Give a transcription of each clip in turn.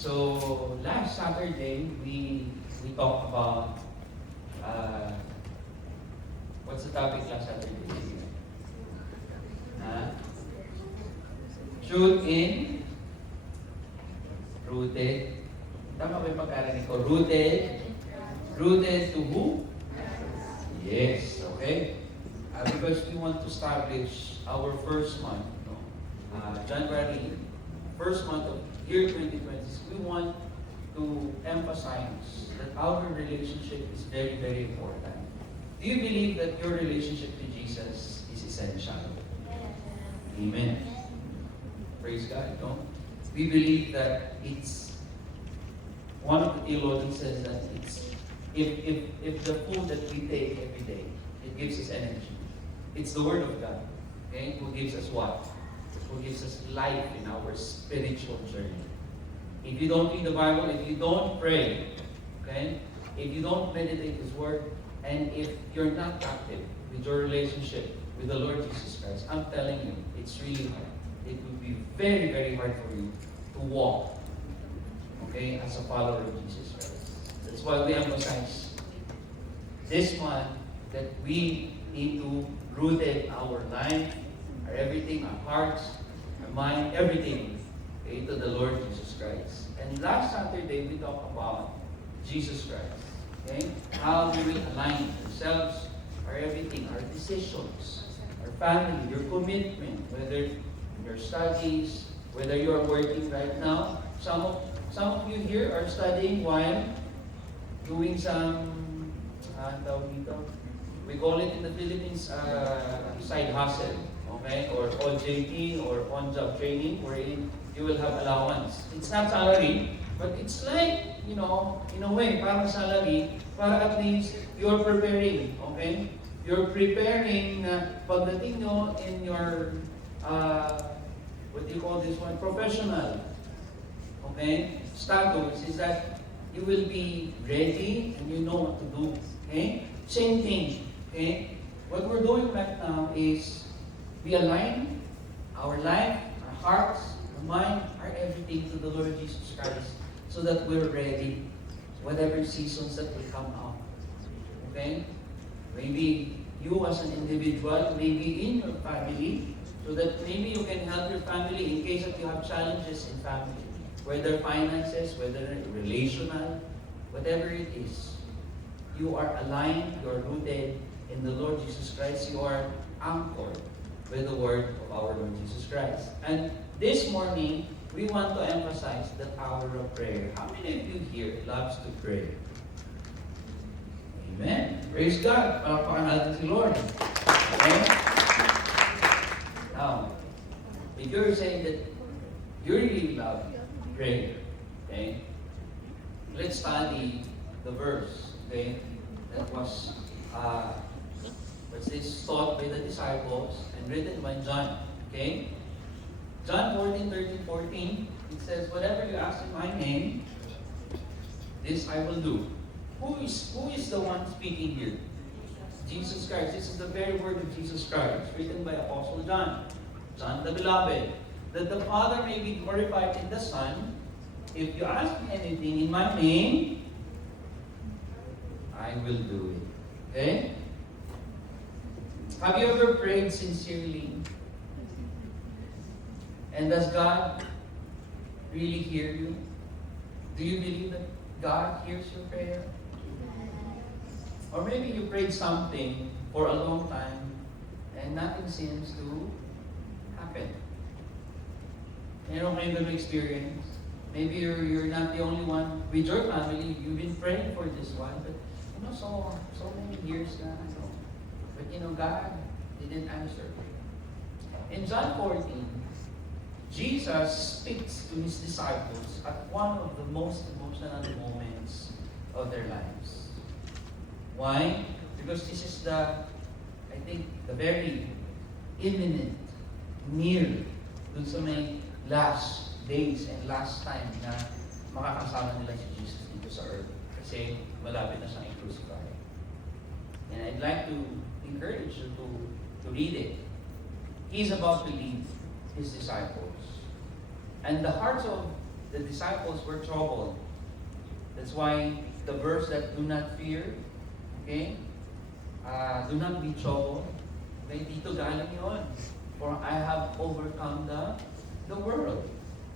So last Saturday we talked about what's the topic last Saturday? Truth in rooted. Tama ba yung pag-aaral ko? Rooted. Rooted to who? Yes. Okay. Because we want to establish our first month, January, first month of year 2026, we want to emphasize that our relationship is very, very important. Do you believe that your relationship to Jesus is essential? Amen. Praise God. No? We believe that it's, one of the theologians says that it's, if the food that we take every day, it gives us energy. It's the Word of God, okay, who gives us what? Who gives us life in our spiritual journey. If you don't read the Bible, if you don't pray, okay, if you don't meditate His Word, and if you're not active with your relationship with the Lord Jesus Christ, I'm telling you, it's really hard. It will be very, very hard for you to walk, okay, as a follower of Jesus Christ. That's why we emphasize this month that we need to root our life, our everything, our hearts, our mind, everything, okay, to the Lord Jesus Christ. And last Saturday, we talked about Jesus Christ, okay? How we will align ourselves, our everything, our decisions, our family, your commitment, whether in your studies, whether you are working right now. Some of you here are studying while doing some, we call it in the Philippines, side hustle, okay? Or OJT or on-job training wherein you will have allowance. It's not salary, but it's like, in a way, parang salary, para at least you're preparing, okay? You're preparing pagdating nyo in your, what do you call this one? Professional, okay? Status is that you will be ready and you know what to do, okay? Same thing. Okay? What we're doing right now is we align our life, our hearts, our mind, our everything to the Lord Jesus Christ so that we're ready whatever seasons that will come out. Okay? Maybe you as an individual, maybe in your family, so that maybe you can help your family in case that you have challenges in family, whether finances, whether relational, whatever it is. You are aligned, you are rooted in the Lord Jesus Christ, you are anchored with the word of our Lord Jesus Christ. And this morning, we want to emphasize the power of prayer. How many of you here loves to pray? Amen. Praise God. Palakpakan natin si Lord. Okay? Now, if you're saying that you really love prayer, okay, let's study the verse, okay, that was taught by the disciples and written by John. Okay? John 14:13-14, it says, whatever you ask in my name, this I will do. Who is the one speaking here? Jesus Christ. This is the very word of Jesus Christ, written by Apostle John. John the Beloved. That the Father may be glorified in the Son. If you ask me anything in my name, I will do it. Okay? Have you ever prayed sincerely? And does God really hear you? Do you believe that God hears your prayer? Or maybe you prayed something for a long time and nothing seems to happen. Meron kayong ganung experience? Maybe you're not the only one with your family. You've been praying for this one, but so many years na. But God didn't answer. In John 14, Jesus speaks to His disciples at one of the most emotional moments of their lives. Why? Because this is the very imminent, near, dun sa may last days and last time na makakasama nila si Jesus dito sa earth. Kasi malapit na siyang i-crucify. And I'd like to encourage you to read it. He's about to lead His disciples. And the hearts of the disciples were troubled. That's why the verse that do not fear, okay? Do not be troubled. Okay, dito galing yun. For I have overcome the world.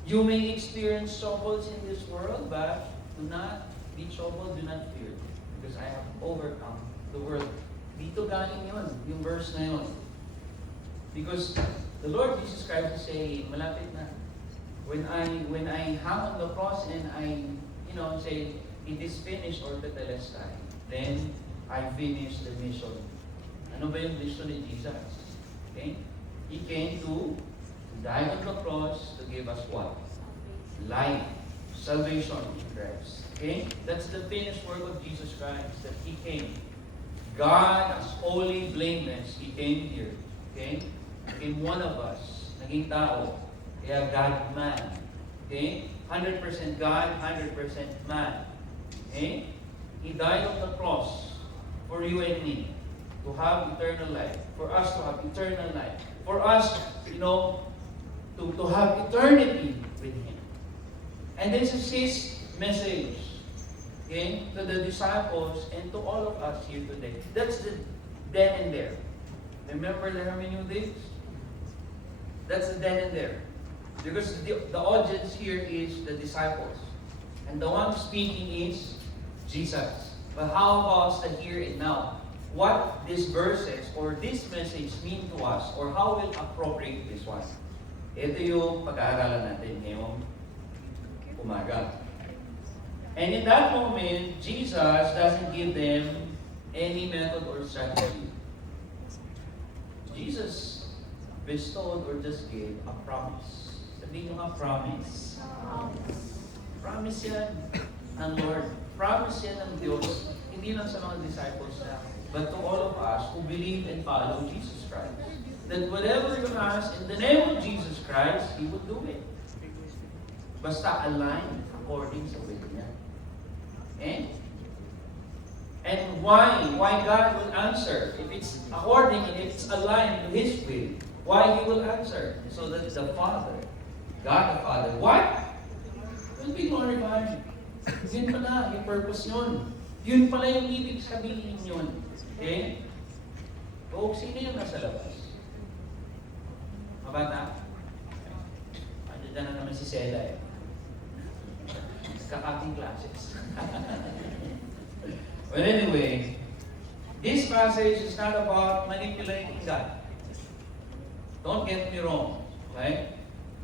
You may experience troubles in this world, but do not be troubled, do not fear. Because I have overcome the world. Dito galing yun, yung verse na yun. Because the Lord Jesus Christ is saying, malapit na. When I hang on the cross and I, say, it is finished or tetelestai, then I finish the mission. Ano ba yung mission ni Jesus? Okay? He came to die on the cross to give us what? Life. Salvation in Christ. Okay? That's the finished work of Jesus Christ, that He came. God as holy, blameless, He came here. Okay? Became one of us. Naging tao. Kaya God-man. Okay? 100% God, 100% man. Okay? He died on the cross for you and me to have eternal life. For us to have eternal life. For us, to have eternity with Him. And this is His message, okay, to the disciples and to all of us here today. That's the then and there. Remember the hermeneutics? That's the then and there. Because the audience here is the disciples. And the one speaking is Jesus. But how about the here and now? What these verses or this message mean to us, or how we'll appropriate this one? Ito yung pag-aaralan natin ngayong umaga. And in that moment, Jesus doesn't give them any method or strategy. Jesus bestowed or just gave a promise. Sabihin nyo nga, promise. Promise yan ng Lord. Promise yan ng Diyos. Hindi lang sa mga disciples na, but to all of us who believe and follow Jesus Christ. That whatever you ask in the name of Jesus Christ, He will do it. Basta align according sa will niya. And why? Why God will answer? If it's according and if it's aligned to His will, why He will answer? So that the Father, God the Father, what? Will be glorified. Yun pala, yung purpose yun. Yun pala yung ibig sabihin yun. Okay? O, sino yung nasa labas? Mabata? Ano dyan na naman si Sela eh. Kakating classes. Well, anyway, this passage is not about manipulating God. Don't get me wrong. Okay?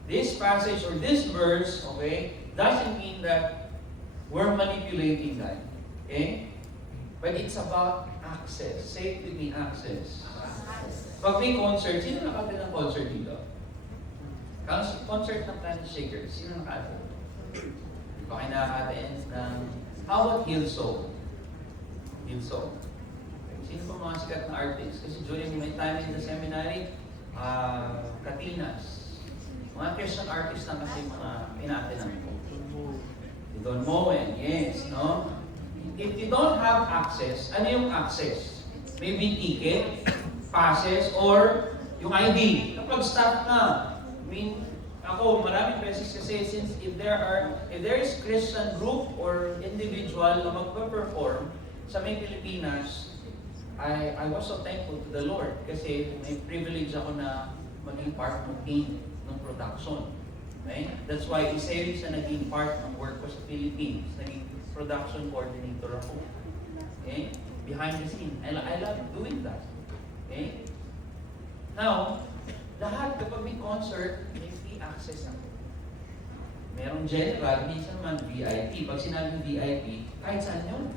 This passage or this verse, okay, doesn't mean that we're manipulating God. Okay? But it's about access. Say it with me, access. Pag may concert, sino nakatid ng concert dito? Concert ng Planet Shakers, sino nakatid? Di ba kayo nakaka-attend ng, how about Hillsong? Hillsong. Sino pa mga sikat na artists? Kasi during my time in the seminary, Katinas. Mga Christian artists na kasi mga pinatinan ko. Don Moen, yes, no? If you don't have access, ano yung access? Maybe ticket, passes, or yung ID. Kapag stop na, ako, maraming beses kasi since if there is Christian group or individual na magpa-perform sa may Pilipinas, I was so thankful to the Lord kasi may privilege ako na maging part ng team ng production. Okay? That's why isa na naging part ng work ko sa Philippines. Naging production coordinator ako. Okay? Behind the scene. I love doing that. Okay? Now, lahat kapag may concert, may free access ako. Merong general, minsan man VIP. Pag sinabing VIP, kahit saan yun.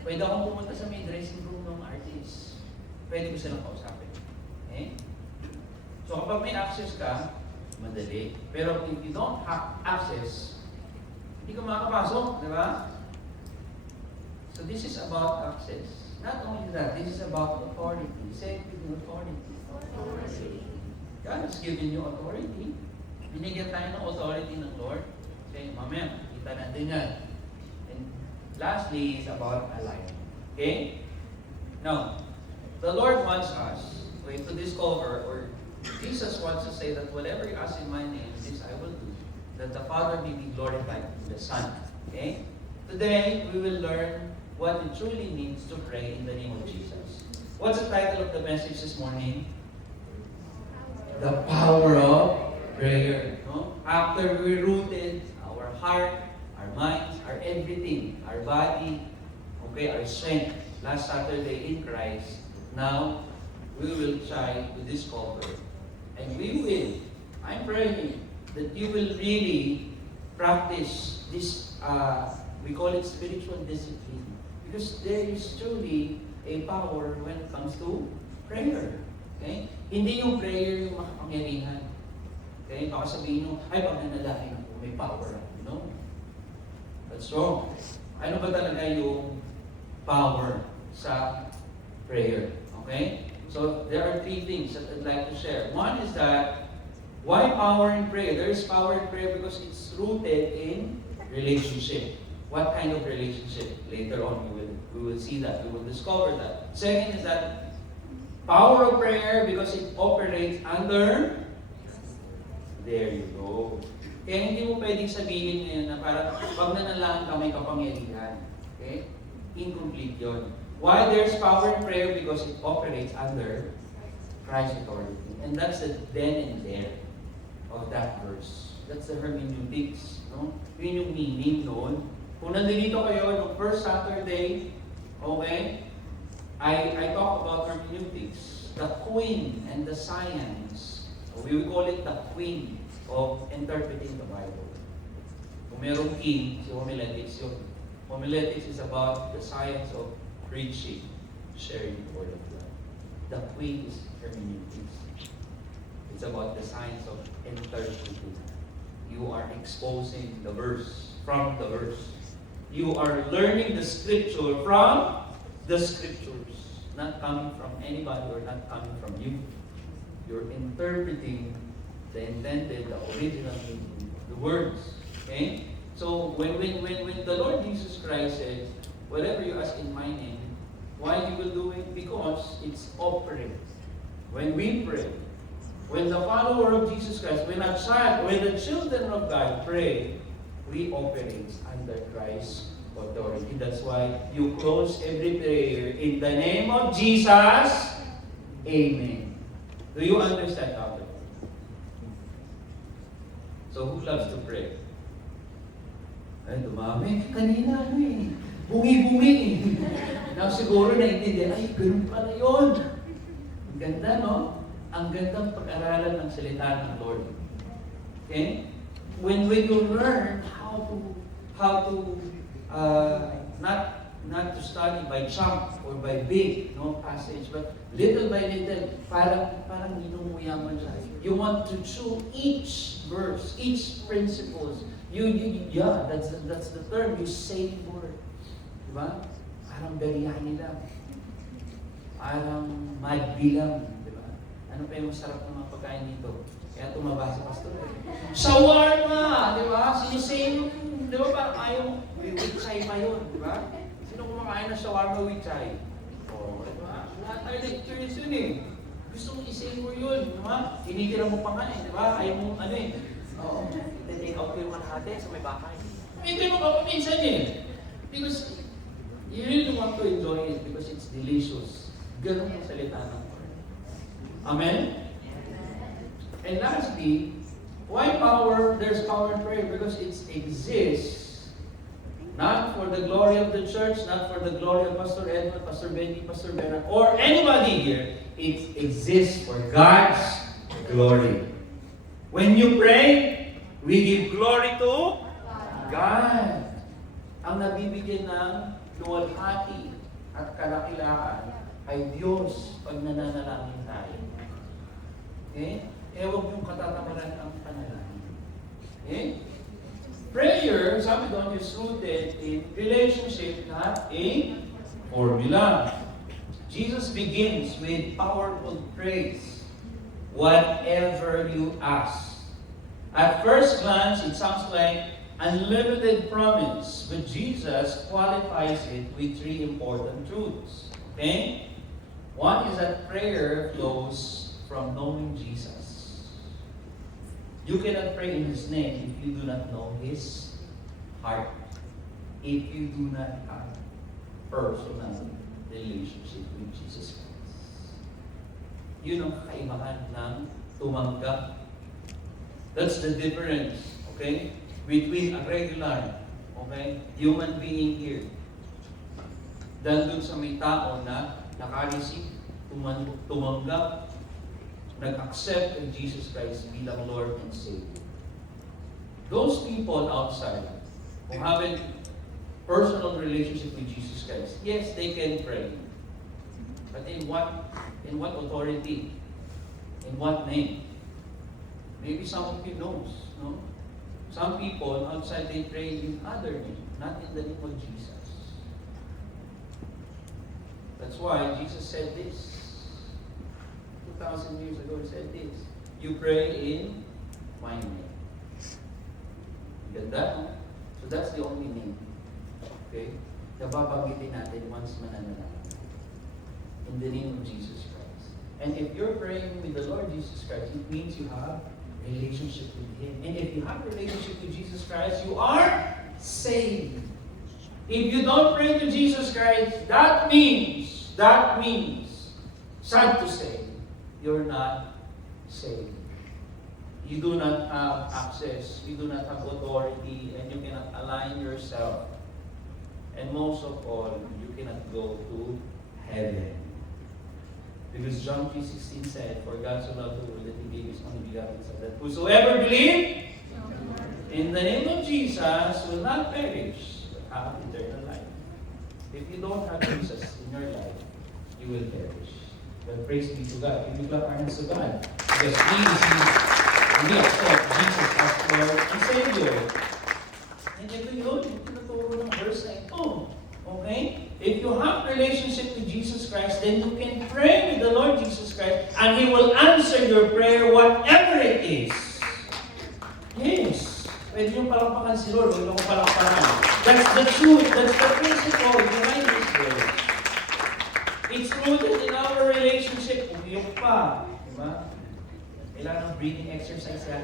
Pwede akong pumunta sa may dressing room ng artist. Pwede ko silang kausapin. Okay? So kapag may access ka, madali. Pero if you don't have access, hindi ka makakapasok, di ba? So this is about access. Not only that, this is about authority. Say it with authority. God has given you authority. Binigyan tayo ng authority ng Lord. Okay, mamaya, kita natin yan. And lastly is about alignment. Okay? Now, the Lord wants us to discover, or Jesus wants to say that whatever you ask in my name, this I will do, that the Father may be glorified in the Son. Okay? Today, we will learn what it truly means to pray in the name of Jesus. What's the title of the message this morning? The power of prayer. No? After we rooted our heart, our minds, our everything, our body, okay, our strength, last Saturday in Christ, now we will try to discover. And we will, I'm praying that you will really practice this, we call it spiritual discipline. Because there is truly a power when it comes to prayer. Okay? Hindi yung prayer yung makapangyarihan. Okay? Baka sabihin nyo, ay, pag nanalangin ako, may power ako. No? That's wrong. Ano ba talaga yung power sa prayer? Okay? So, there are three things that I'd like to share. One is that, why power in prayer? There is power in prayer because it's rooted in relationship. What kind of relationship? Later on, we will see that. We will discover that. Second is that power of prayer because it operates under. There you go. Kaya hindi mo pwedeng sabihin ngayon na parang pag nanalangin ka may kapangyarihan. Okay? Incomplete yun. Why there's power in prayer? Because it operates under Christ's authority. And that's the then and there of that verse. That's the hermeneutics. No? Yun yung meaning noon. Kung nandito kayo nung first Saturday, okay, I talk about hermeneutics, the queen and the science. We will call it the queen of interpreting the Bible. Kung merong king, si homiletics yun. Homiletics is about the science of preaching, sharing the word of God. The queen is hermeneutics. It's about the science of interpreting. You are exposing the verse from the verse. You are learning the scripture from the scriptures, not coming from anybody or not coming from you. You're interpreting the intended, the original meaning of the words. Okay? So when the Lord Jesus Christ says, whatever you ask in my name, why you will do it? Because it's offering. When we pray, when the follower of Jesus Christ, when the children of God pray, we operate under Christ's authority. That's why you close every prayer in the name of Jesus. Amen. Do you understand how to pray? So who loves to pray? Ay, dumami. Kanina, bungi-bungi Now siguro naintindihan, ay, ganun pala yun. Ang ganda, no? Ang gandang pag-aralan ng salita ng Lord. Okay? When you learn how to not to study by chunk or by big passage, but little by little, parang minumuya mo siya. You want to chew each verse, each principles. That's the term. You savor. Diba? Parang biryani lang. Parang madbi lang. Diba? Ano pa yung masarap ng mga pagkain dito? Kaya tumaba si pastor. Shawarma! Diba? Sinisave. Diba parang ayaw, with chai pa yun. Diba? Sino kumakain ng shawarma with chai? Oh, diba? Lahat tayo na-experience yun eh. Gusto mong i-savor yun. Diba? Tinitira mo pa nga eh. Diba? Ayaw mo Oo. Take out ko yung kalahati sa may bahay. Hindi mo pa minsan eh. Because you really want to enjoy it because it's delicious. Ganun ang salita ng Lord. Amen? And lastly, why power? There's power in prayer because it exists not for the glory of the church, not for the glory of Pastor Edward, Pastor Benny, Pastor Vera, or anybody here. It exists for God's glory. When you pray, we give glory to God. Ang nabibigyan ng luwalhati at kalakilaan ay Diyos pag nananalangin tayo. Okay? Huwag yung katataparan ang panalangin. Okay? Prayer, sabi doon, is rooted in relationship, not in formula. Jesus begins with powerful praise. Whatever you ask. At first glance, it sounds like unlimited promise, but Jesus qualifies it with three important truths. Okay? One is that prayer flows from knowing Jesus. You cannot pray in His name if you do not know His heart. If you do not have personal relationship with Jesus Christ. Yun ang kaibahan ng tumanggap. That's the difference, okay? Between a regular, okay, human being here, than dun sa may tao na nakareceive, tumanggap, nag-accept of Jesus Christ bilang Lord and Savior. Those people outside who haven't personal relationship with Jesus Christ, yes, they can pray. But in what authority? In what name? Maybe some of you knows, no? Some people outside they pray in other name, not in the name of Jesus. That's why Jesus said this. 2,000 years ago, He said this. You pray in my name. You get that? No? So that's the only name. Okay? Nababanggitin natin once mananalangin. In the name of Jesus Christ. And if you're praying with the Lord Jesus Christ, it means you have relationship with Him. And if you have relationship with Jesus Christ, you are saved. If you don't pray to Jesus Christ, that means, sad to say, you're not saved. You do not have access, you do not have authority, and you cannot align yourself. And most of all, you cannot go to heaven. Because John 3:16 said, for God so loved the world that He gave His only begotten Son, that whosoever believes in the name of Jesus will not perish, but have eternal life. If you don't have Jesus in your life, you will perish. But praise be to God. If you clap our hands to God, because we accept Jesus as Lord and Savior. And ito yun, yung tinuturo ng verse na ito. Okay? If you have relationship with Jesus Christ, then you can pray with the Lord Jesus Christ and He will answer your prayer whatever it is. Yes. Pwede yung palakpakan si Lord, huwag yung palakpakan. That's the truth. That's the principle behind this verse. It's rooted in our relationship. Umiyok pa. Diba? Kailangan ng breathing exercise yan.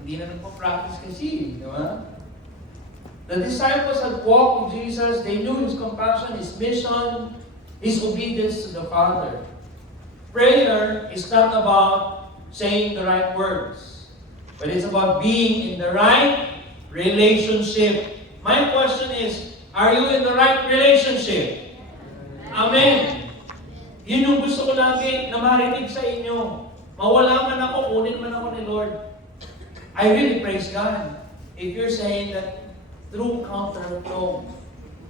Hindi na nagpa-practice kasi. Diba? The disciples had walked with Jesus. They knew His compassion, His mission, His obedience to the Father. Prayer is not about saying the right words, but it's about being in the right relationship. My question is, are you in the right relationship? Amen. Yun yung gusto ko lagi na marinig sa inyo. Mawala man ako, kunin man ako ni Lord. I really praise God. If you're saying that through counterflow,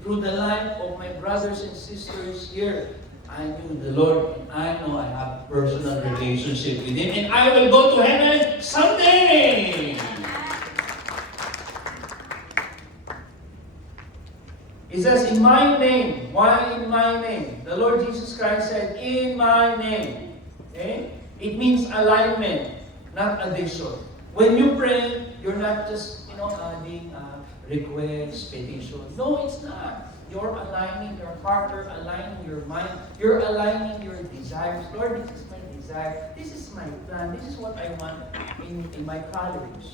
through the life of my brothers and sisters here, I knew the Lord, and I know I have personal relationship with Him, and I will go to heaven someday. It says, in my name. Why in my name? The Lord Jesus Christ said, in my name. Okay? It means alignment, not addition. When you pray, you're not just, adding request, petition. No, it's not. You're aligning your heart, you're aligning your mind, you're aligning your desires. Lord, this is my desire. This is my plan. This is what I want in my college.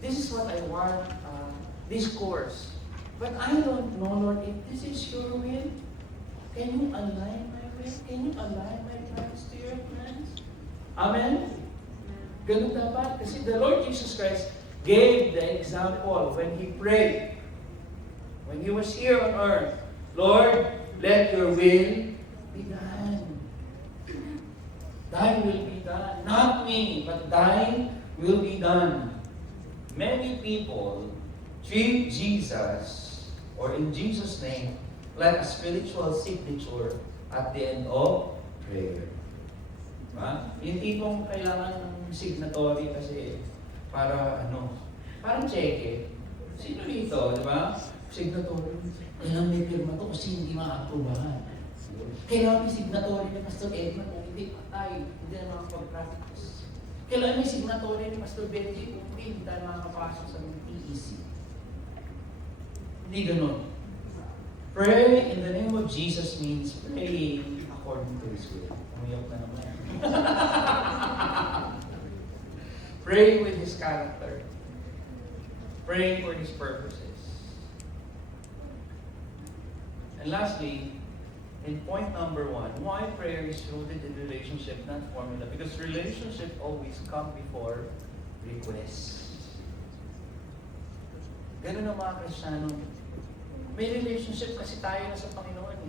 This is what I want, this course. But I don't know, Lord, if this is your will. Can you align my will? Can you align my plans to your plans? Amen? Ganun dapat. Kasi the Lord Jesus Christ gave the example when He prayed. When He was here on earth, Lord, let your will be done. Thine will be done. Not me, but thine will be done. Many people treat Jesus, or in Jesus' name, like a spiritual signature at the end of prayer. Diba? Yung tipong kailangan ng signatory kasi para parang cheque. Sino dito, di ba? Signatory. Kailangan may pirma to kasi hindi ma-aprobahan. Kailangan may signatory ni Pastor Edmund kung hindi patay, hindi na makapag-practice. Kailangan may signatory ni Pastor Benji kung hindi tayo makakapasok sa TEC. Hindi ganun. Pray in the name of Jesus means praying according to His will. Umiyak na naman. Pray with His character. Praying for His purposes. And lastly, in point number 1, why prayer is rooted in relationship, not formula? Because relationship always come before request. Ganun ang mga Kristiyano. May relationship kasi tayo na sa Panginoon.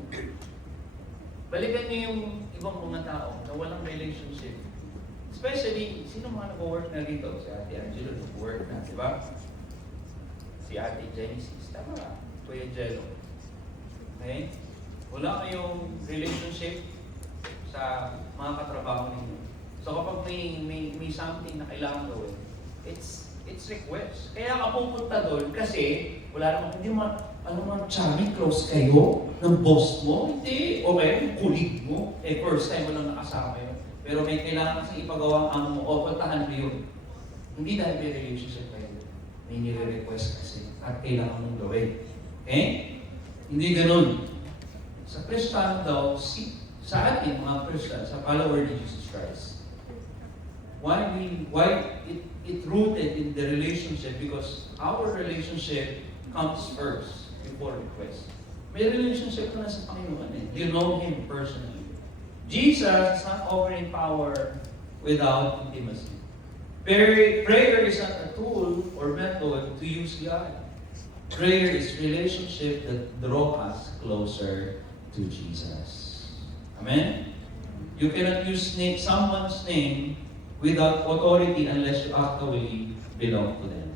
Balikan niyo yung ibang mga tao na walang relationship. Especially, sino mga nag-work na rito? Si Ate Angelo nag-work na, di ba? Si Ate Genesis, tama ba? Kuya Jello. Okay? Wala kayong relationship sa mga katrabaho ninyo. So kapag may something na kailangan gawin, it's request. Kaya ka pupunta doon kasi wala naman, hindi man, ano man, chummy, close kayo ng boss mo, hindi, o kaya yung colleague mo, first time mo lang nakasama yun. Pero may kailangan kasi ipagawa ang mo, o puntahan mo yun. Hindi dahil may relationship kayo. May nire-request kasi at kailangan mong gawin. Okay? Hindi ganun. Sa Kristiyano daw, sa atin mga Christian, sa follower ni Jesus Christ, why it rooted in the relationship? Because our relationship comes first before request. May relationship ka na sa Panginoon eh. You know Him personally. Jesus is not offering power without intimacy. Prayer is not a tool or method to use God. Prayer is relationship that draw us closer to Jesus. Amen? You cannot use someone's name without authority unless you actually belong to them.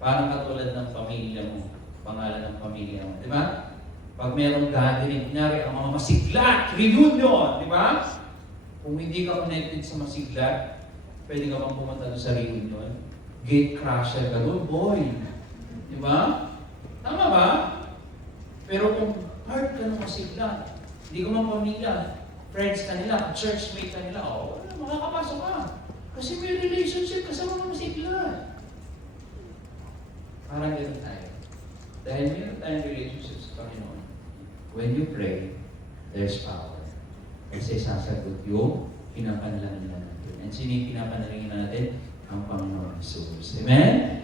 Parang katulad ng pamilya mo, pangalan ng pamilya mo, di ba? Pag mayroong gathering, kunyari ang mga masiglat, reunion, di ba? Kung hindi ka connected sa masiglat, pwede ka bang pumunta doon sa reunion? Gate crasher ka doon, boy. Di ba? Tama ba? Pero kung part ka ng masiglat, hindi ka man pamilya, friends ka nila, churchmate ka nila, wala, makakapasok ka. Kasi may relationship ka sa mga masiglat. Parang gano'n tayo. Dahil meron tayong relationship sa Panginoon, when you pray, there's power. Kasi sasagot yung pinapanalangin natin. And sino yung pinapanalangin natin? Ang Panginoon Jesus. Amen?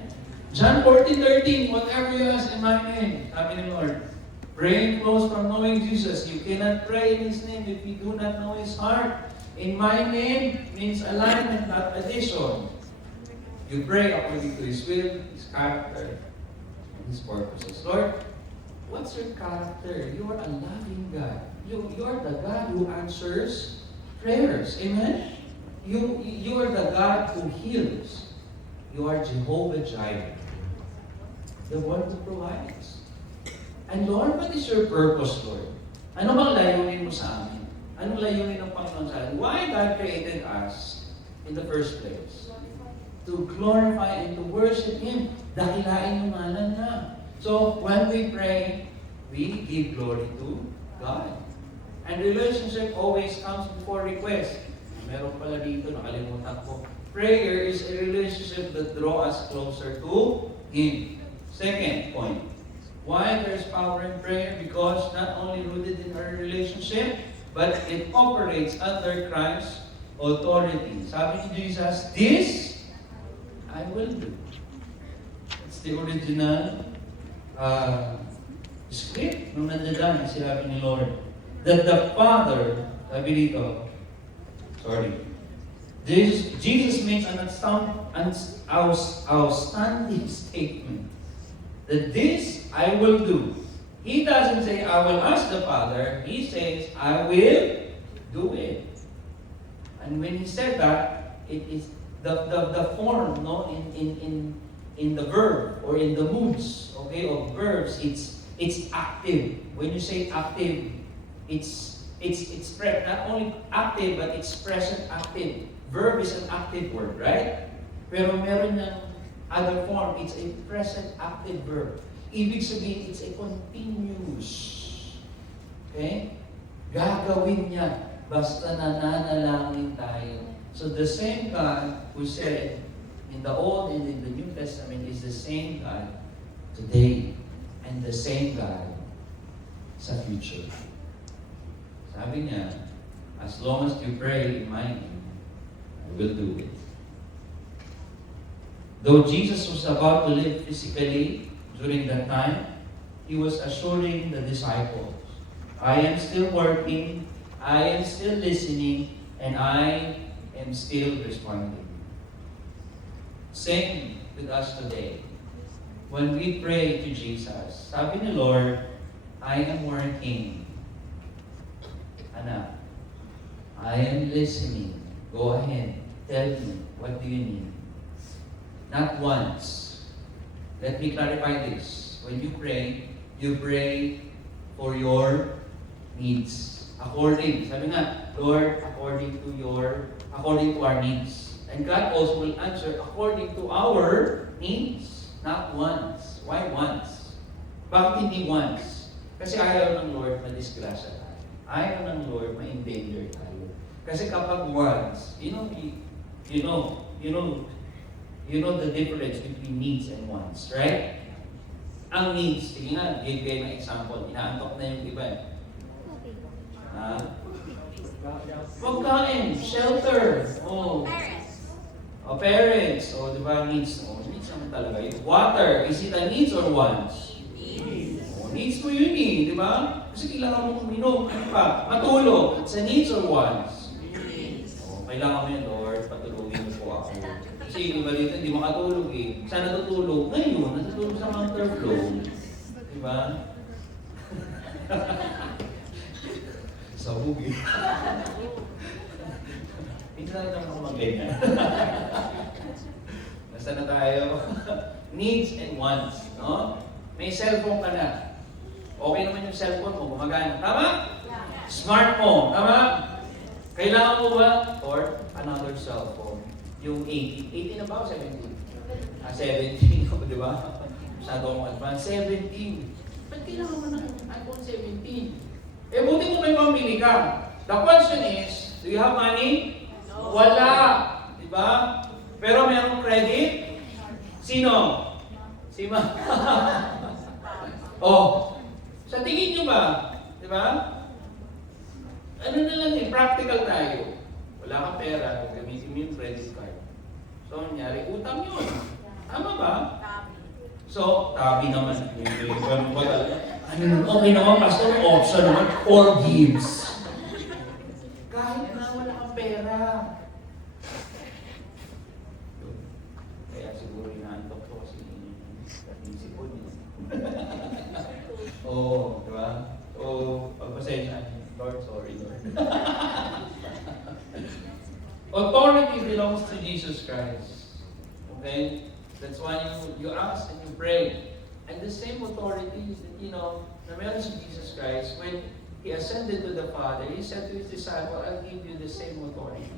John 14:13, whatever you ask in my name, sabi ni Lord, praying close from knowing Jesus. You cannot pray in His name if you do not know His heart. In my name means alignment, not addition. You pray according to His will, His character, and His purposes. Lord, what's your character? You are a loving God. You are the God who answers prayers. Amen? You are the God who heals. You are Jehovah Jireh, the one who provides. And Lord, what is your purpose, Lord? Ano bang layunin mo sa amin? Anong layunin ng Panginoon sa atin? Why God created us in the first place? To glorify and to worship Him. Dakilain yung ngalan niya. So, when we pray, we give glory to God. And relationship always comes before request. Meron pala dito, nakalimutan ko. Prayer is a relationship that draws us closer to Him. Second point. Why there's power in prayer? Because not only rooted in our relationship, but it operates under Christ's authority. Sabi ni Jesus, this I will do. It's the original script nung nandiyan, sinabi ni Lord. That the Father, sabi dito, Jesus makes an outstanding statement. That this I will do. He doesn't say, I will ask the Father. He says, I will do it. And when He said that, it is the form, no, in the verb or in the moods, okay, of verbs, it's active. When you say active, it's not only active, but it's present active. Verb is an active word, right? Pero meron ng other form, it's a present active verb. Ibig sabihin, it's a continuous. Okay? Gagawin niya, basta nananalangin tayo. So the same God who said in the Old and in the New Testament is the same God today and the same God sa future. Sabi niya, as long as you pray in my name, I will do it. Though Jesus was about to live physically during that time, He was assuring the disciples, I am still working, I am still listening, and I am still responding. Same with us today. When we pray to Jesus, sabi ni Lord, I am working. Anak, I am listening. Go ahead. Tell me, what do you need? Not once. Let me clarify this. When you pray for your needs. According, sabi nga, Lord, according to our needs. And God also will answer according to our needs. Not once. Why once? Bakit hindi once? Kasi ayaw ng Lord madisgrasya tayo. Ayaw ng Lord ma-endanger tayo. Kasi kapag once, you know the difference between needs and wants, right? Ang needs, sige nga, give kayo ng example. Inaantok na yung iba. Pagkain, shelter, parents, di ba, needs naman talaga yun. Water, is it a needs or wants? Needs mo yun di ba? Kasi kailangan mo uminom, ano pa? Matulog, it's a needs or wants? Kailangan mo yun, Lord, patulogin mo po ako. Kasi iba dito, hindi makatulog Saan natutulog? Ngayon, natutulog sa counterflow. Di ba? Sabog Minsan na naman ako mag-ganyan. Nasa na tayo? Needs and wants, no? May cellphone ka na. Okay naman yung cellphone mo, gumagana. Tama? Smartphone, tama? Kailangan mo ba? Or another cellphone. Yung 18 na ba o 17? 17, di ba? Masyado akong advance. 17. Ba't kailangan mo ng iPhone 17? Buti mo may pambili ka. The question is, do you have money? No. Wala. Di ba? Pero mayroong credit? Sino? Si Ma. Sa tingin nyo ba? Di ba? Ano na lang practical tayo. Wala kang pera, gamitin mo yung credit card. So, nangyari, utang yun. Tama ba? So, tabi naman. Okay naman, Pastor, option naman, forgives. Kahit na wala kang pera. Kaya siguro inaantok ko kasi naisipon niya. Di ba? Pagpasensya. Lord, sorry, Lord. Authority belongs to Jesus Christ. Okay? That's why you ask and you pray. And the same authority that, na meron si Jesus Christ, when He ascended to the Father, He said to His disciple, I'll give you the same authority.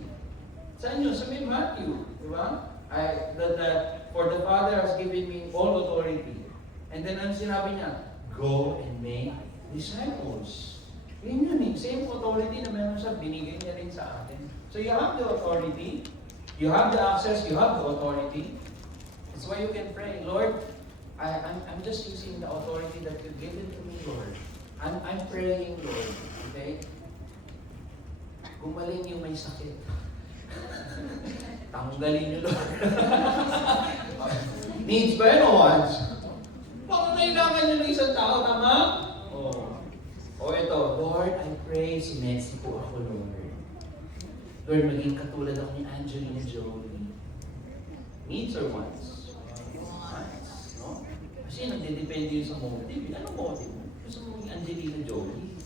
Saan yun? Sa may Matthew. Di ba? For the Father has given me all authority. And then ano sinabi niya? Go and make disciples. Yun yun same authority na meron siya, binigay niya rin sa atin. So you have the authority, you have the access, you have the authority. That's why you can pray, Lord, I'm just using the authority that you've given to me, Lord. I'm praying, Lord. Okay? Gumaling yung may sakit. Tanggalin niyo, Lord. Needs ba yun o wants? Baka kailangan niyo ng isang tao, tama? Ito, Lord, I pray, sinesi po ako, Lord. Lord, maging katulad ako ni Angelina Jolie. Needs or wants? Wants, no? Kasi nagdedepende yun sa motive. Anong motive mo? Gusto mo maging Angelina Jolie?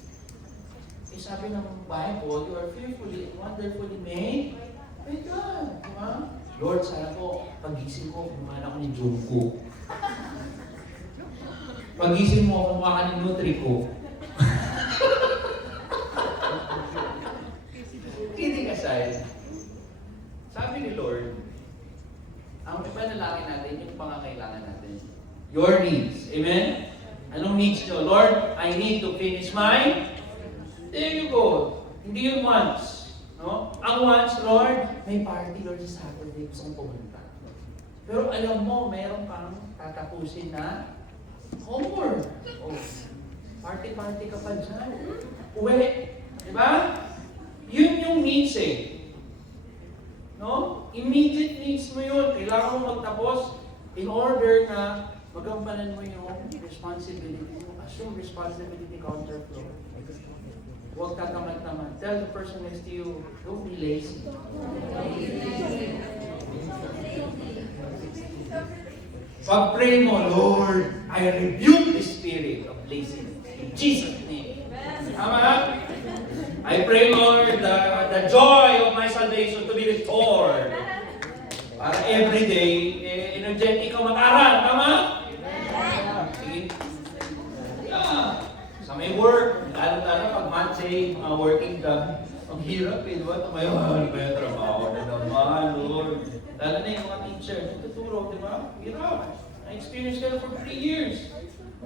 Sabi ng Bible, you are fearfully and wonderfully made by God. Diba? Lord, sana po, pagising ko, kumahan ako ni Jungkook. Pagising mo, kumahan ni Nutrico. Kidding aside, sabi ni Lord, ang ipanalangin natin, yung pangangailangan natin. Your needs. Amen? Anong needs nyo? Lord, I need to finish my... There you go. Hindi yung wants. No? Ang wants, Lord, may party, Lord, sa Saturday. Gusto kong pumunta. Pero alam mo, meron kang tatapusin na homework. Party-party ka pa dyan. Uwi. Diba? Yun yung needs No? Immediate needs. needs mo yun. Kailangan mo magtapos in order na magampanan mo yung responsibility mo. Assume responsibility counterflow. Huwag ka tamad-tamad. Tell the person next to you, don't be lazy. Pag-pray mo, Lord, I rebuke the spirit of laziness. In Jesus' name. Tama? I pray, Lord, the joy of my salvation to be restored. Para everyday, energetic ka mag-aral. Tama? Sige. Yeah. Sa may work, lalo-lalo pag Monday, mga working ka, ang hirap eh, diba? Tumayo, ano ba yung trabaho na naman, Lord? Lalo na yung mga teacher, nagtuturo, di ba? Hirap. Na-experience ka na for 3 years.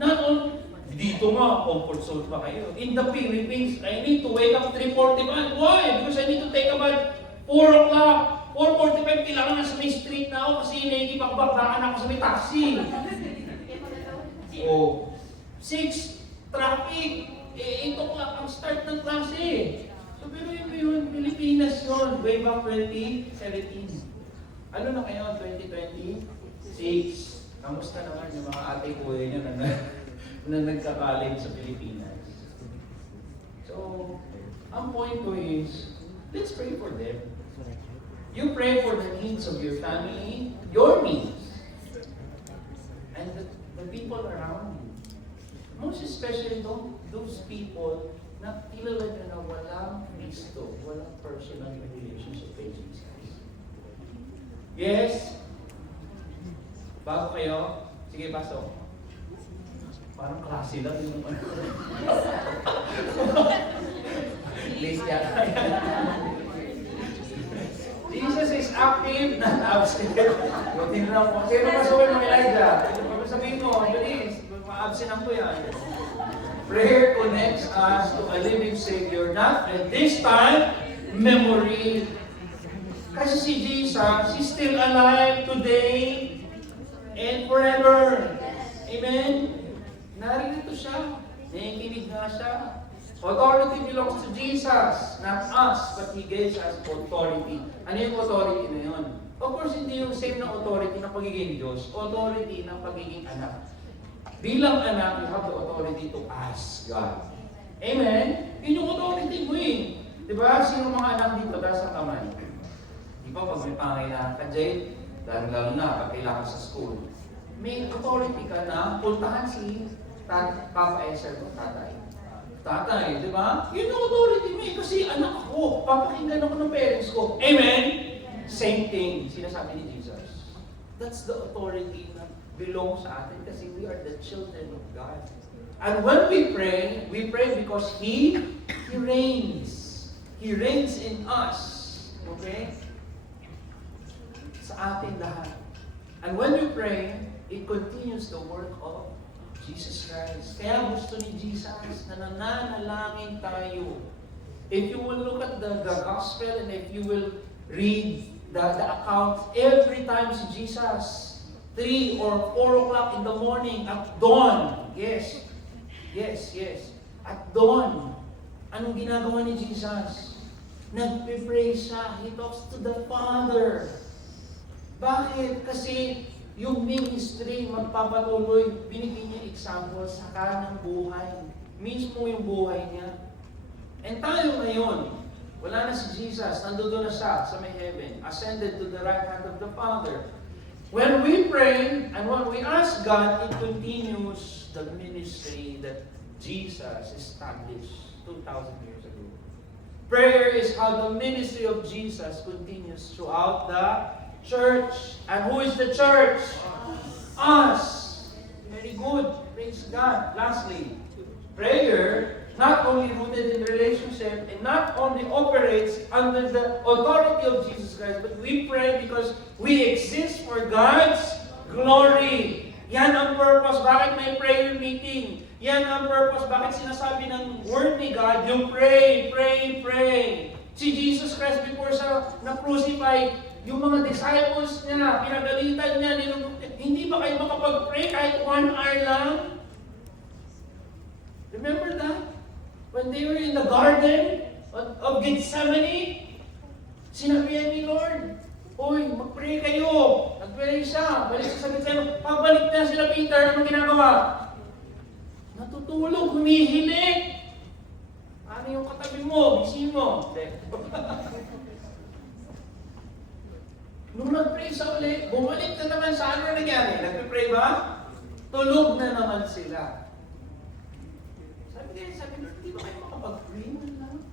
Not only, dito nga, comfort zone pa kayo. In the Philippines, I need to wake up 3:45. Why? Because I need to take a bath 4 o'clock. 4:45, kailangan na sa may street na ako kasi naikipagbagaan ako sa may taxi. O, 6, traffic. 8 o'clock ang start ng klase. So, pero yun, Pilipinas yun. Way back 2017. Ano na kayo, 2026? Kamusta naman yung mga ate ko nyo na nagka-college sa Pilipinas? So, ang point ko is, let's pray for them. You pray for the needs of your family, your needs, and the people around you. Most especially those people na kilala nyo na walang Kristo, walang personal relationship with Jesus. Yes? Bago kayo? Sige, pasok. Parang klase lang yung ano. List yata. Jesus is active, not absent. Tingnan mo. Sino masukin mo, Elijah? Sabihin mo, bilis. Ma-absent ang to yan. Prayer connects us to a living Savior, not at this time, memory. Kasi si Jesus, He's still alive today and forever. Amen? Narito siya. Nakikinig nga siya. Authority belongs to Jesus, not us, but He gives us authority. Ano yung authority na yun? Of course, hindi yung same na authority ng pagiging Diyos. Authority ng pagiging anak. Bilang anak, you have the authority to ask God. Amen? Yun yung authority mo eh. Diba? Sino mga anak dito taas ang kamay? Di ba pag may pangailangan ka, Jade, lalo na pag kailangan sa school, may authority ka na puntahan si Papa Esther o tatay. Tatay, di ba? Yun yung authority mo eh, kasi anak ako, papakinggan ako ng parents ko. Amen? Same thing, sinasabi ni Jesus. That's the authority na belongs sa atin kasi we are the children of God. And when we pray because He reigns. He reigns in us. Okay? Sa atin lahat. And when we pray, it continues the work of Jesus Christ. Kaya gusto ni Jesus na nananalangin tayo. If you will look at the gospel and if you will read the accounts, every time si Jesus, 3 or 4 o'clock in the morning, at dawn, yes, at dawn, anong ginagawa ni Jesus? Nagpe-pray siya. He talks to the Father. Bakit? Kasi yung ministry magpapatuloy, binigyan niya example sa kanang buhay. Mismo yung buhay niya. And tayo ngayon, wala na si Jesus, nandoon na siya sa may heaven, ascended to the right hand of the Father. When we pray and when we ask God, it continues the ministry that Jesus established 2,000 years ago. Prayer is how the ministry of Jesus continues throughout the church. And who is the church? Us. Very good. Praise God. Lastly, prayer not only rooted in relationship and not only operates under the authority of Jesus Christ, but we pray because we exist for God's glory. Yan ang purpose. Bakit may prayer meeting? Yan ang purpose. Bakit sinasabi ng word ni God, yung pray. Si Jesus Christ before sa na-crucify, yung mga disciples niya, pinagalitan niya, hindi ba kayo makapag-pray kahit 1 hour lang? Remember that? When they were in the garden of Gethsemane, sinabihan ni Lord, Uy, mag-pray kayo! Nag-pray siya, balik sa sagot sa'yo, pabalik na sila Peter, anong ginagawa? Natutulog, humihilik! Ano yung katabi mo? Bisi mo? Nung nag-pray sa ulit, bumalik na naman sa ano nangyari? Nag-pray ba? Tulog na naman sila. Sabi Lord, di ba kayo makapag-pray mo lang?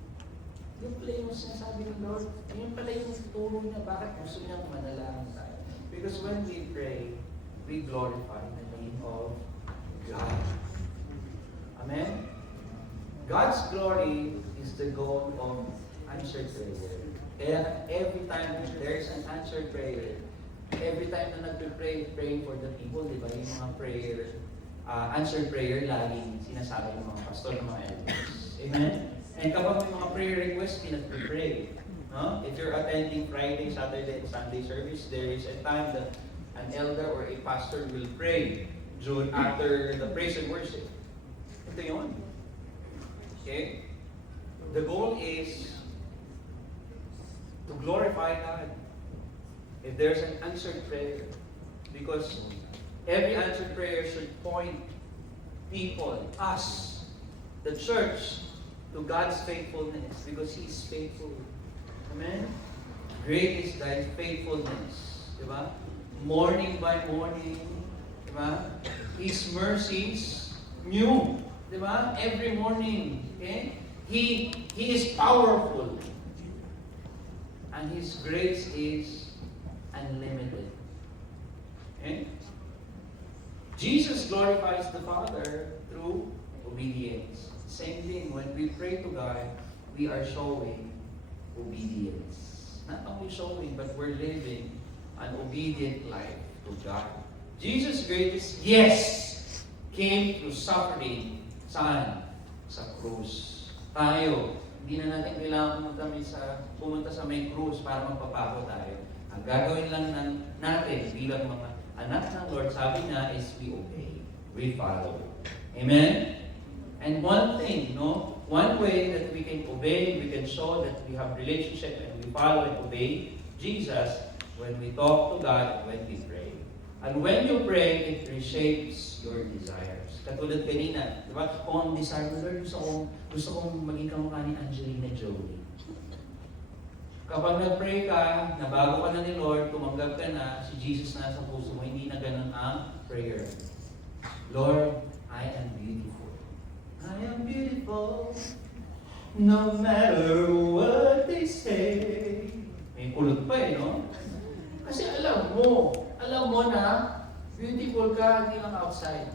Yung play mo sinasabi ng Lord, yun pala yung turo niya, bakit gusto niyang manalangin tayo? Because when we pray, we glorify the name of God. Amen? God's glory is the goal of answered prayer. Kaya every time there's an answered prayer, every time na nagpe-pray, praying for the people, di ba, yung mga prayer, answered prayer, laging sinasabi ng mga pastor, ng mga elders. Amen? And kapag may mga prayer requests, pinag-pray. No? If you're attending Friday, Saturday, and Sunday service, there is a time that an elder or a pastor will pray after the praise and worship. Ito yun. Okay? The goal is to glorify God. If there's an answered prayer, because every answered prayer should point people, us, the church, to God's faithfulness, because He is faithful. Amen? Great is thy faithfulness. Diba? Morning by morning, diba? His mercies new. Diba? Every morning. Okay? He is powerful. And His grace is unlimited. Okay? Jesus glorifies the Father through obedience. Same thing, when we pray to God, we are showing obedience. Not only showing, but we're living an obedient life to God. Jesus' greatest yes came through suffering. Saan? Sa krus. Tayo, hindi na natin kailangan pumunta sa may krus para magpapako tayo. Ang gagawin lang natin bilang mga anak ng Lord, sabi niya, is we obey. We follow. Amen? And one thing, one way that we can obey, we can show that we have relationship and we follow and obey Jesus when we talk to God and when we pray. And when you pray, it reshapes your desires. Katulad kanina, di ba? Kung ang desire mo, Lord, gusto kong maging kamukha ni Angelina Jolie. Kapag nag-pray ka, nabago ka na ni Lord, tumanggap ka na, si Jesus na sa puso mo, hindi na ganun ang prayer. Lord, I am beautiful. I am beautiful, no matter what they say. May kulot pa no? Kasi alam mo na beautiful ka, hindi lang outside.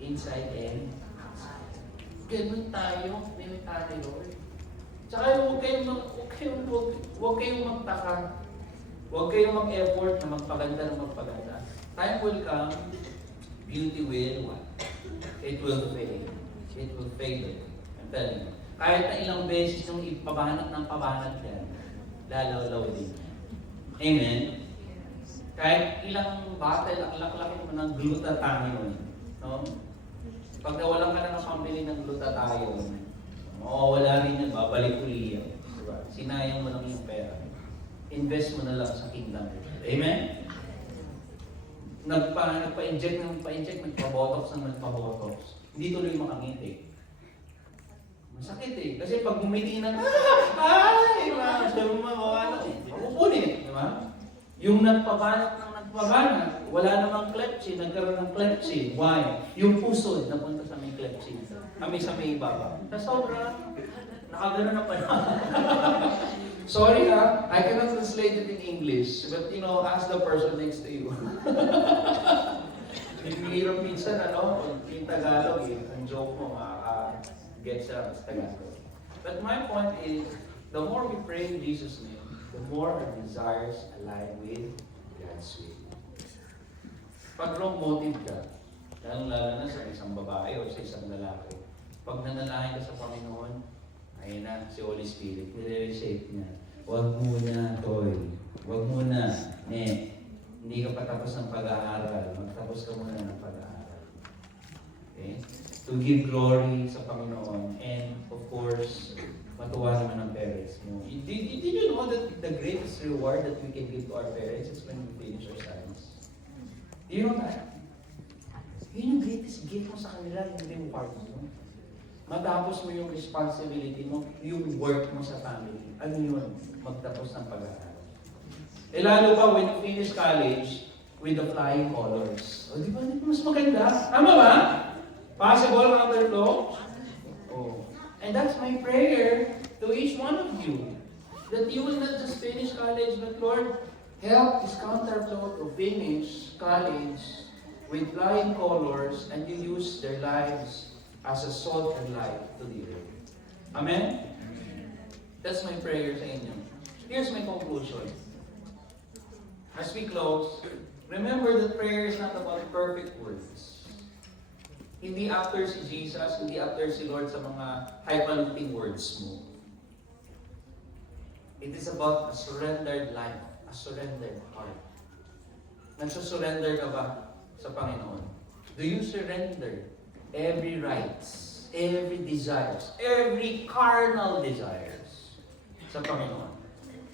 Inside and outside. Ganun tayo, may tayo, Lord. Tsaka huwag kayong magtaka. Huwag kayong mag-effort na magpaganda. Time will come, beauty will what? It will fade. It will fade. I'm telling you. Kahit na ilang beses yung ipabanat ng pabanat yan, lalaw-law din. Amen? Kahit ilang battle, ang laki-laki mo ng glutathione. No? Pag nawalan ka na ng pambili ng glutathione, wala rin yan, babalik uli yan. Diba? Sinayang mo lang yung pera. Invest mo na lang sa kingdom. Amen? Nagpa-inject, nagpa-botox. Hindi tuloy makangiti. Masakit Kasi pag gumiti na, sabi mo, mapupunin. Diba? Yung nagpabanat, wala namang klepsi, nagkaroon ng klepsi. Why? Yung puso, napunta sa may klepsi. Kami sa may ibaba. Sa sobra, nakagano na pala. Sorry I cannot translate it in English, but ask the person next to you. Hirap minsan, yung Tagalog ang joke mo, get sa Tagalog. But my point is, the more we pray in Jesus' name, the more our desires align with God's will. Pag wrong motive ka, lalo na sa isang babae o sa isang lalaki, pag nanalangin ka sa Panginoon, ayun na, si Holy Spirit, nire-reshape niya. Huwag muna, Toy. Huwag muna, hindi ka pa tapos ng pag-aaral. Magtapos ka muna ng pag-aaral. Okay? To give glory sa Panginoon. And of course, matuwa naman ang parents mo. Did you know that the greatest reward that we can give to our parents is when we finish our studies? Do you know that? Yun yung greatest gift mo sa kanila, yung reward mo. Matapos mo yung responsibility mo, yung work mo sa family. Ano yun? Magtapos ng pag-aaral. Eh lalo pa when you finish college with the flying colors. O di ba? Mas maganda. Tama ba? Possible, counterflow? Oh. And that's my prayer to each one of you. That you will not just finish college, but Lord, help this counterflow to finish college with flying colors and you use their lives as a salt and light to the earth. Amen? That's my prayer sa inyo. Here's my conclusion. As we close, remember that prayer is not about perfect words. Hindi after si Jesus, hindi after si Lord sa mga highfalutin words mo. It is about a surrendered life, a surrendered heart. Nagsusurrender ka ba sa Panginoon? Do you surrender every rights, every desires, every carnal desires sa Panginoon?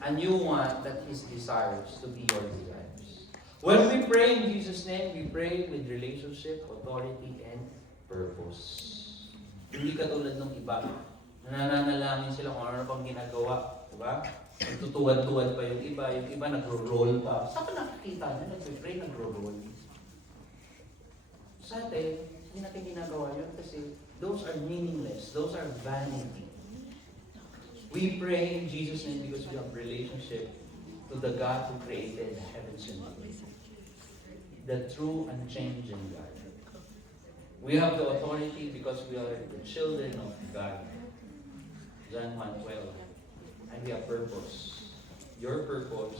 And you want that His desires to be your desires. When we pray in Jesus' name, we pray with relationship, authority, and purpose. Hindi katulad ng iba. Nananalangin sila kung ano pang ginagawa. Diba? Nagtutuwad-tuwad pa yung iba nagro-roll pa. Saan ka nakikita niya? Nag-pray, nagro-roll. Sa atin, hindi natin ginagawa yun kasi those are meaningless. Those are vanity. We pray in Jesus' name because we have relationship to the God who created the heavens and earth. The true and changing God. We have the authority because we are the children of God. John 1:12. And we have purpose. Your purpose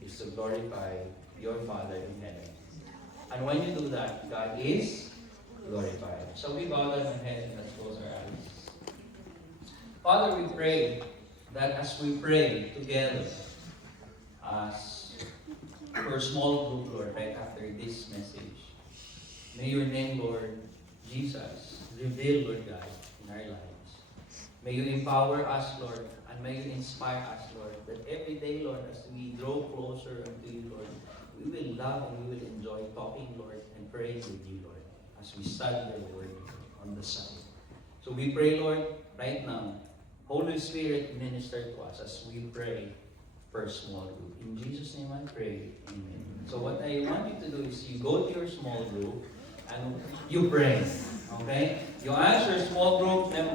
is to glorify your Father in heaven. And when you do that, God is glorified. So we bow down our heads and let's close our eyes. Father, we pray that as we pray together as for a small group, Lord, right after this message, may your name, Lord Jesus, reveal, Lord God, in our lives. May you empower us, Lord, and may you inspire us, Lord, that every day, Lord, as we draw closer unto you, Lord, we will love and we will enjoy talking, Lord, and praying with you, Lord, as we study your word on the side. So we pray, Lord, right now, Holy Spirit, minister to us as we pray for a small group. In Jesus' name I pray, amen. So what I want you to do is you go to your small group and you pray, okay? You ask your small group member